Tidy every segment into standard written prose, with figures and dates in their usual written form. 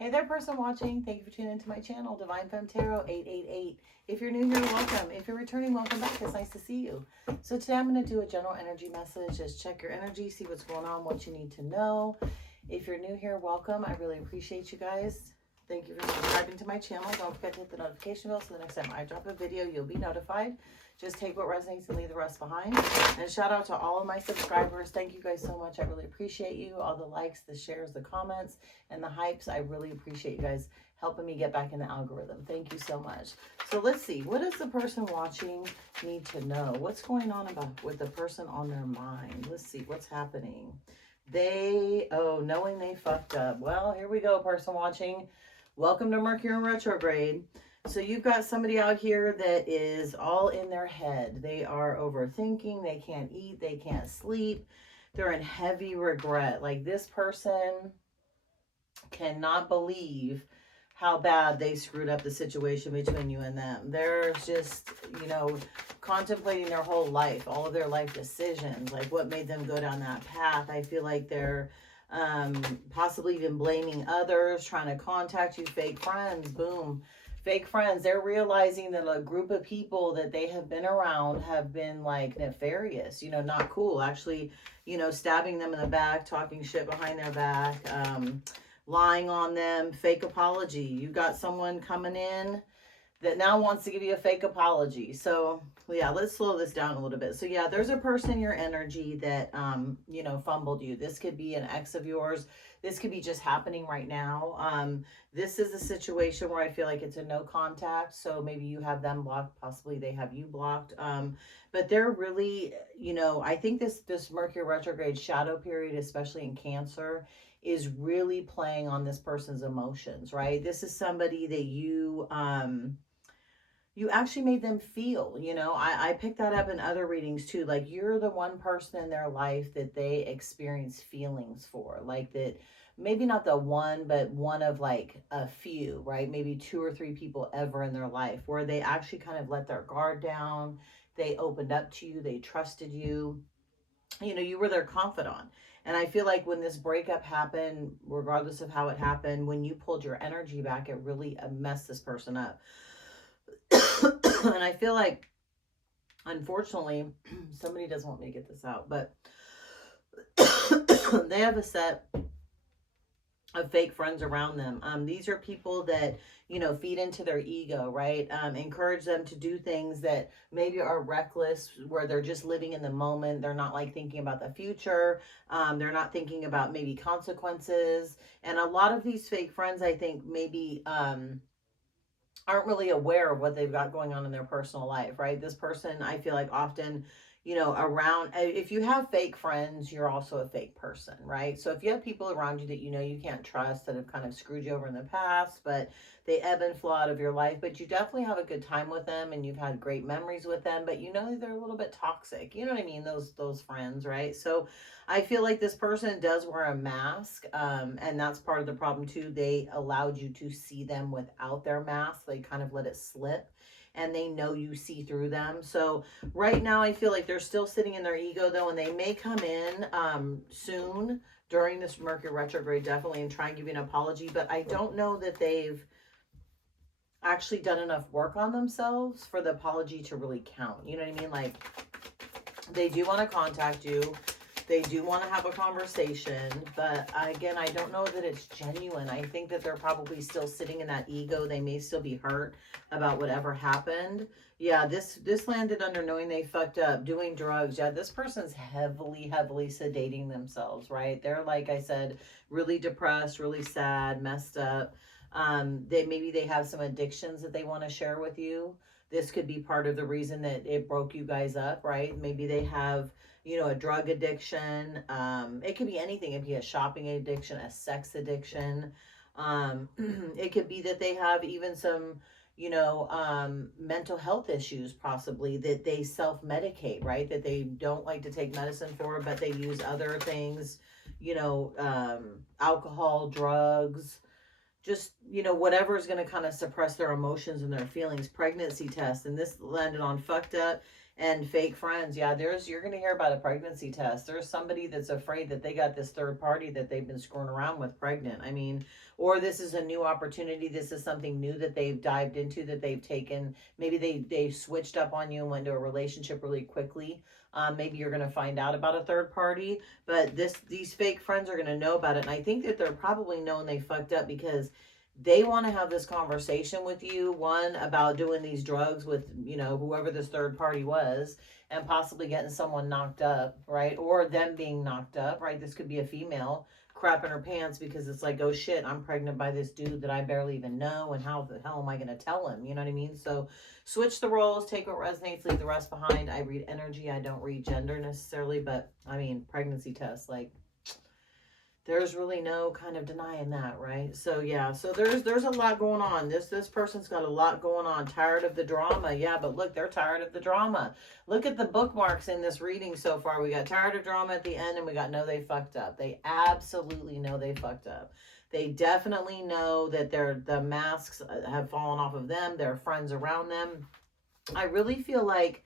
Hey there, person watching. Thank you for tuning into my channel, Divine Femme Tarot 888. If you're new here, welcome. If you're returning, welcome back. It's nice to see you. So today I'm going to do a general energy message. Just check your energy, see what's going on, what you need to know. If you're new here, welcome. I really appreciate you guys. Thank you for subscribing to my channel. Don't forget to hit the notification bell so the next time I drop a video, you'll be notified. Just take what resonates and leave the rest behind. And shout out to all of my subscribers. Thank you guys so much. I really appreciate you. All the likes, the shares, the comments, and the hypes. I really appreciate you guys helping me get back in the algorithm. Thank you so much. So let's see. What does the person watching need to know? What's going on with the person on their mind? Let's see. What's happening? Knowing they fucked up. Well, here we go, person watching. Welcome to Mercury in retrograde. So you've got somebody out here that is all in their head. They are overthinking. They can't eat. They can't sleep. They're in heavy regret. Like, this person cannot believe how bad they screwed up the situation between you and them. They're just, contemplating their whole life, all of their life decisions, like what made them go down that path. I feel like they're possibly even blaming others, trying to contact you, fake friends, boom. Fake friends, they're realizing that a group of people that they have been around have been like nefarious, not cool. Actually, stabbing them in the back, talking shit behind their back, lying on them, fake apology. You got someone coming in that now wants to give you a fake apology. So yeah, let's slow this down a little bit. So yeah, there's a person in your energy that, fumbled you. This could be an ex of yours. This could be just happening right now. This is a situation where I feel like it's a no contact. So maybe you have them blocked, possibly they have you blocked. But they're really, I think this Mercury retrograde shadow period, especially in Cancer, is really playing on this person's emotions, right? This is somebody that you actually made them feel, I picked that up in other readings too. Like, you're the one person in their life that they experience feelings for, like that, maybe not the one, but one of like a few, right? Maybe 2 or 3 people ever in their life where they actually kind of let their guard down. They opened up to you. They trusted you. You were their confidant. And I feel like when this breakup happened, regardless of how it happened, when you pulled your energy back, it really messed this person up. And I feel like, unfortunately, somebody doesn't want me to get this out, but they have a set of fake friends around them. These are people that, feed into their ego, right? Encourage them to do things that maybe are reckless, where they're just living in the moment. They're not like thinking about the future. They're not thinking about maybe consequences. And a lot of these fake friends, I think, maybe, aren't really aware of what they've got going on in their personal life, right? This person, I feel like, often, around, if you have fake friends, you're also a fake person, right? So if you have people around you that you can't trust, that have kind of screwed you over in the past, but they ebb and flow out of your life, but you definitely have a good time with them and you've had great memories with them, but they're a little bit toxic, you know what I mean? Those friends, right? So I feel like this person does wear a mask, and that's part of the problem too. They allowed you to see them without their mask. They kind of let it slip, and they know you see through them. So right now, I feel like they're still sitting in their ego, though, and they may come in soon during this Mercury retrograde, definitely, and try and give you an apology. But I don't know that they've actually done enough work on themselves for the apology to really count. You know what I mean? Like, they do want to contact you. They do want to have a conversation, but again, I don't know that it's genuine. I think that they're probably still sitting in that ego. They may still be hurt about whatever happened. Yeah, this landed under knowing they fucked up, doing drugs. Yeah, this person's heavily sedating themselves, right? They're, like I said, really depressed, really sad, messed up. Maybe they have some addictions that they want to share with you. This could be part of the reason that it broke you guys up, right? Maybe they have, a drug addiction. It could be anything. It could be a shopping addiction, a sex addiction. It could be that they have even some, mental health issues, possibly, that they self-medicate, right? That they don't like to take medicine for, but they use other things, alcohol, drugs, just, whatever is going to kind of suppress their emotions and their feelings. Pregnancy test, and this landed on fucked up. And fake friends, yeah, you're going to hear about a pregnancy test. There's somebody that's afraid that they got this third party that they've been screwing around with pregnant. I mean, or this is a new opportunity. This is something new that they've dived into, that they've taken. Maybe they switched up on you and went into a relationship really quickly. Maybe you're going to find out about a third party, but these fake friends are going to know about it. And I think that they're probably knowing they fucked up because they want to have this conversation with you, one, about doing these drugs with, whoever this third party was, and possibly getting someone knocked up, right? Or them being knocked up, right? This could be a female crapping her pants because it's like, oh shit, I'm pregnant by this dude that I barely even know, and how the hell am I going to tell him? You know what I mean? So switch the roles, take what resonates, leave the rest behind. I read energy, I don't read gender necessarily, but I mean, pregnancy tests, like, there's really no kind of denying that, right? So yeah, so there's a lot going on. This person's got a lot going on. Tired of the drama. Yeah, but look, they're tired of the drama. Look at the bookmarks in this reading so far. We got tired of drama at the end, and we got know they fucked up. They absolutely know they fucked up. They definitely know that the masks have fallen off of them, their friends around them. I really feel like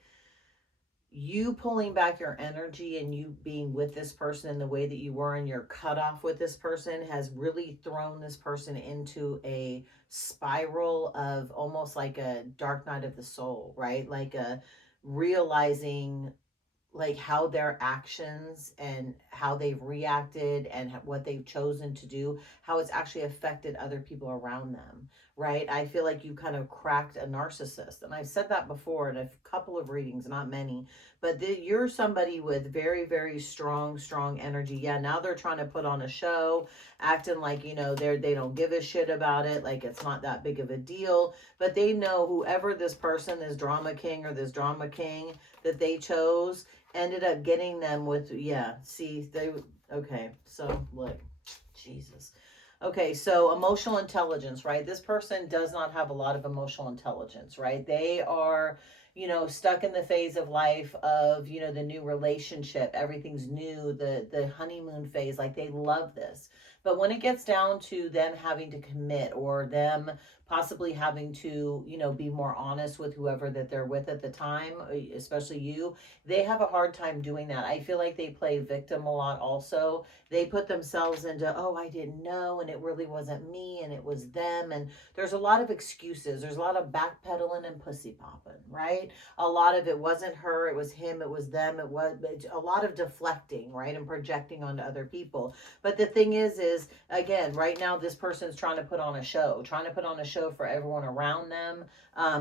you pulling back your energy and you being with this person in the way that you were, and your cutoff with this person, has really thrown this person into a spiral of almost like a dark night of the soul, right? Like a realizing like how their actions and how they've reacted and what they've chosen to do, how it's actually affected other people around them, right? I feel like you kind of cracked a narcissist, and I've said that before in a couple of readings, not many, but you're somebody with very, very strong energy. Yeah, now they're trying to put on a show, acting like, they don't give a shit about it, like it's not that big of a deal, but they know whoever this person, this drama king or this drama king that they chose, ended up getting them with, okay, so look, Jesus. Okay, so emotional intelligence, right? This person does not have a lot of emotional intelligence, right? They are, stuck in the phase of life of, the new relationship, everything's new, the honeymoon phase, like they love this. But when it gets down to them having to commit, or them possibly having to, be more honest with whoever that they're with at the time, especially you, they have a hard time doing that. I feel like they play victim a lot also. They put themselves into, oh, I didn't know, and it really wasn't me, and it was them. And there's a lot of excuses. There's a lot of backpedaling and pussy popping, right? A lot of it wasn't her, it was him, it was them, it was a lot of deflecting, right? And projecting onto other people. But the thing is again, right now, this person's trying to put on a show for everyone around them,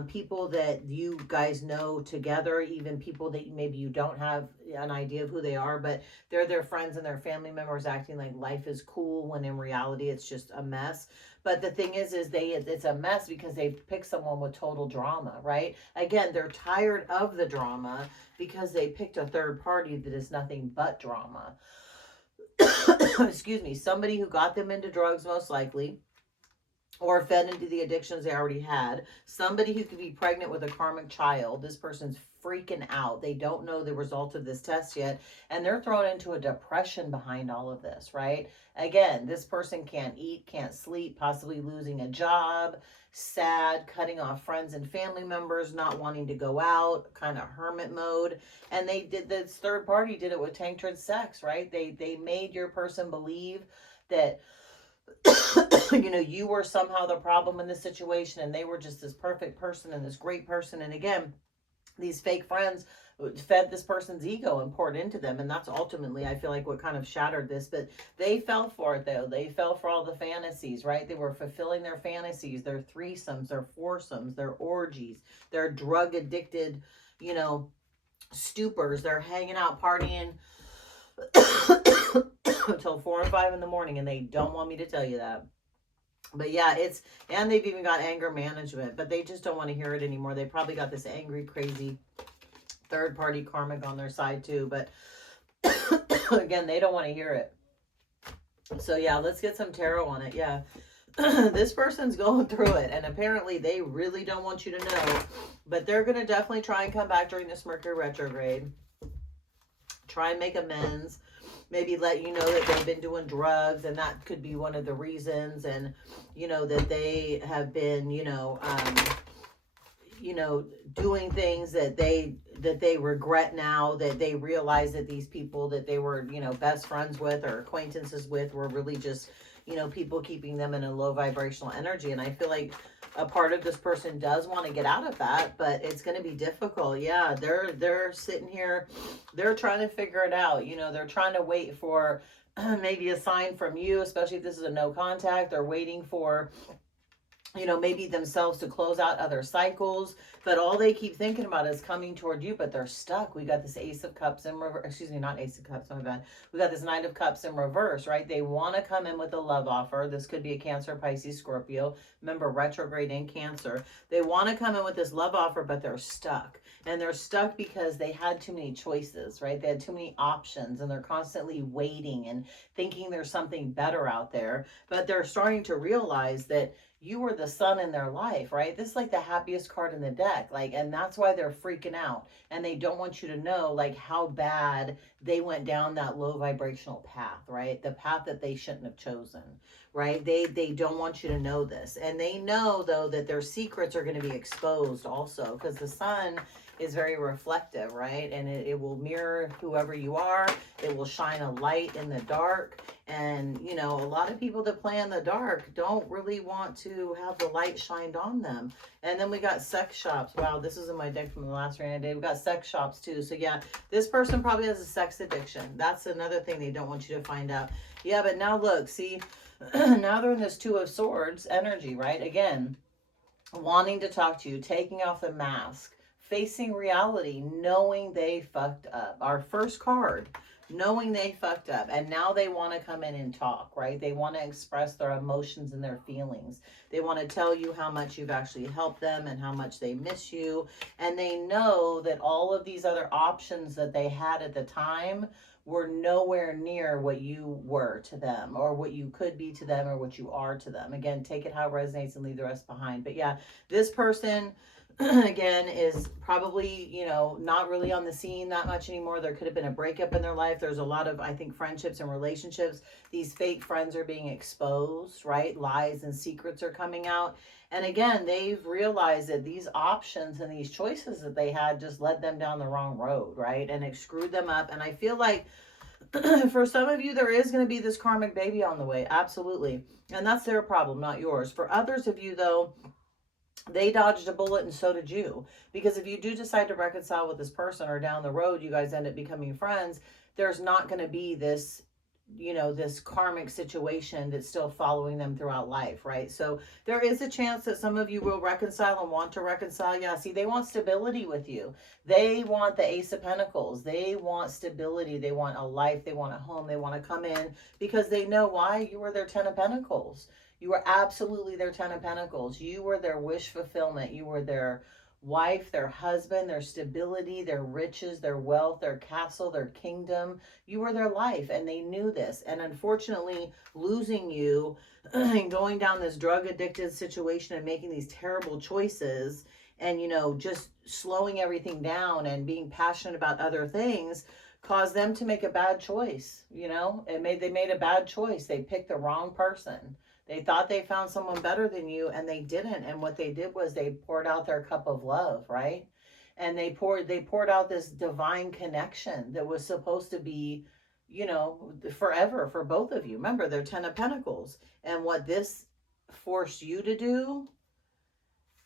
people that you guys know together, even people that maybe you don't have an idea of who they are, but they're their friends and their family members, acting like life is cool when in reality it's just a mess. But the thing is it's a mess because they picked someone with total drama, right? Again, they're tired of the drama because they picked a third party that is nothing but drama. Excuse me, somebody who got them into drugs, most likely, or fed into the addictions they already had. Somebody who could be pregnant with a karmic child. This person's freaking out. They don't know the result of this test yet, and they're thrown into a depression behind all of this, right? Again, this person can't eat, can't sleep, possibly losing a job, sad, cutting off friends and family members, not wanting to go out, kind of hermit mode. And this third party did it with tainted sex, right? They made your person believe that you were somehow the problem in this situation, and they were just this perfect person and this great person. And again, these fake friends fed this person's ego and poured into them, and that's ultimately, I feel like, what kind of shattered this. But they fell for it, though. They fell for all the fantasies, right? They were fulfilling their fantasies, their threesomes, their foursomes, their orgies, their drug addicted, stupors. They're hanging out, partying until 4 or 5 in the morning, and they don't want me to tell you that. But yeah, and they've even got anger management, but they just don't want to hear it anymore. They probably got this angry, crazy third party karmic on their side too, but again, they don't want to hear it. So yeah, let's get some tarot on it. Yeah. This person's going through it, and apparently they really don't want you to know, but they're going to definitely try and come back during this Mercury retrograde. Try and make amends. Maybe let you know that they've been doing drugs, and that could be one of the reasons. And, that they have been, you know, doing things that they regret now, that they realize that these people that they were, you know, best friends with or acquaintances with were really just, you know, people keeping them in a low vibrational energy. And I feel like a part of this person does want to get out of that, but it's going to be difficult. Yeah, they're sitting here, they're trying to figure it out. You know, they're trying to wait for maybe a sign from you, especially if this is a no contact. They're waiting for, you know, maybe themselves to close out other cycles, but all they keep thinking about is coming toward you, but they're stuck. We got this Ace of Cups in reverse, excuse me, not Ace of Cups, my bad. We got this Knight of Cups in reverse, right? They want to come in with a love offer. This could be a Cancer, Pisces, Scorpio. Remember, retrograde in Cancer. They want to come in with this love offer, but they're stuck. And they're stuck because they had too many choices, right? They had too many options, and they're constantly waiting and thinking there's something better out there. But they're starting to realize that you were the sun in their life, right? This is like the happiest card in the deck. Like, and that's why they're freaking out. And they don't want you to know like how bad they went down that low vibrational path, right? The path that they shouldn't have chosen, right? They don't want you to know this. And they know though that their secrets are going to be exposed also, because the sun is very reflective, right? And it will mirror whoever you are. It will shine a light in the dark. And, you know, a lot of people that play in the dark don't really want to have the light shined on them. And then we got sex shops. Wow, this is in my deck from the last reading I did. We got sex shops too. So yeah, this person probably has a sex addiction. That's another thing they don't want you to find out. Yeah, but now look, see, now they're in this Two of Swords energy, right? Again, wanting to talk to you, taking off the mask, facing reality, knowing they fucked up. Our first card, knowing they fucked up, and now they want to come in and talk, right? They want to express their emotions and their feelings. They want to tell you how much you've actually helped them and how much they miss you. And they know that all of these other options that they had at the time were nowhere near what you were to them, or what you could be to them, or what you are to them. Again, take it how it resonates and leave the rest behind. But yeah, this person again is probably, you know, not really on the scene that much anymore. There could have been a breakup in their life. There's a lot of, I think, friendships and relationships. These fake friends are being exposed, right? Lies and secrets are coming out. And again, they've realized that these options and these choices that they had just led them down the wrong road, right? And it screwed them up. And I feel like for some of you, there is going to be this karmic baby on the way. Absolutely. And that's their problem, not yours. For others of you, though, they dodged a bullet and so did you. Because if you do decide to reconcile with this person, or down the road you guys end up becoming friends, there's not going to be this, you know, this karmic situation that's still following them throughout life, right? So there is a chance that some of you will reconcile and want to reconcile. Yeah, see, they want stability with you. They want the Ace of Pentacles. They want stability. They want a life. They want a home. They want to come in because they know why. You were their Ten of Pentacles. You were absolutely their Ten of Pentacles. You were their wish fulfillment. You were their wife, their husband, their stability, their riches, their wealth, their castle, their kingdom. You were their life, and they knew this. And unfortunately, losing you and going down this drug addicted situation and making these terrible choices and, you know, just slowing everything down and being passionate about other things caused them to make a bad choice. You know, they made a bad choice. They picked the wrong person. They thought they found someone better than you, and they didn't. And what they did was they poured out their cup of love, right? And they poured out this divine connection that was supposed to be, you know, forever for both of you. Remember, they're Ten of Pentacles. And what this forced you to do,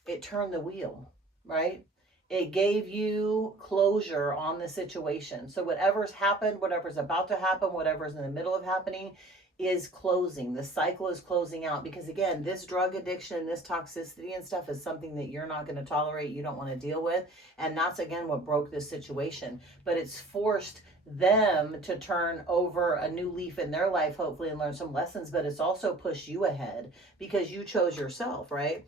it turned the wheel, right? It gave you closure on the situation. So whatever's happened, whatever's about to happen, whatever's in the middle of happening, is closing. The cycle is closing out, because again, this drug addiction, this toxicity and stuff is something that you're not going to tolerate, you don't want to deal with. And that's again what broke this situation. But it's forced them to turn over a new leaf in their life, hopefully, and learn some lessons. But it's also pushed you ahead because you chose yourself, right?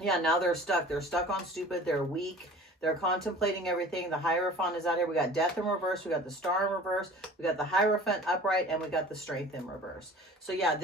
Yeah, now they're stuck. They're stuck on stupid. They're weak. They're contemplating everything. The Hierophant is out here. We got Death in reverse. We got the Star in reverse. We got the Hierophant upright, and we got the Strength in reverse. So yeah,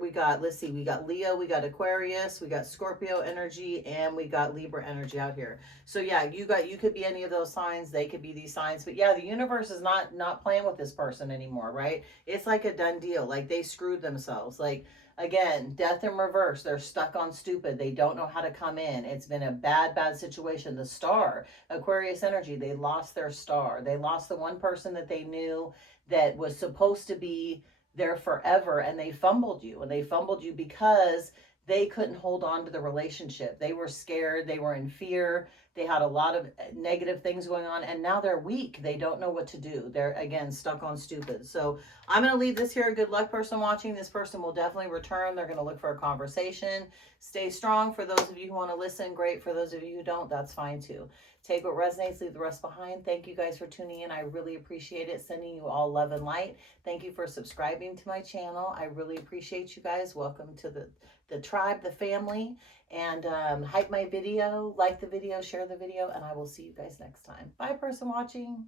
we got, let's see, we got Leo, we got Aquarius, we got Scorpio energy, and we got Libra energy out here. So yeah, you could be any of those signs. They could be these signs. But yeah, the universe is not playing with this person anymore, right? It's like a done deal. Like they screwed themselves. Like, Again, death in reverse. They're stuck on stupid. They don't know how to come in. It's been a bad situation. The star, Aquarius energy, they lost their star. They lost the one person that they knew that was supposed to be there forever, and they fumbled you. And they fumbled you because they couldn't hold on to the relationship. They were scared. They were in fear. They had a lot of negative things going on, and now they're weak. They don't know what to do. They're, again, stuck on stupid. So I'm going to leave this here. Good luck, person watching. This person will definitely return. They're going to look for a conversation. Stay strong. For those of you who want to listen, great. For those of you who don't, that's fine too. Take what resonates, leave the rest behind. Thank you guys for tuning in. I really appreciate it. Sending you all love and light. Thank you for subscribing to my channel. I really appreciate you guys. Welcome to the tribe, the family. And hype my video, like the video, share the video, and I will see you guys next time. Bye, person watching.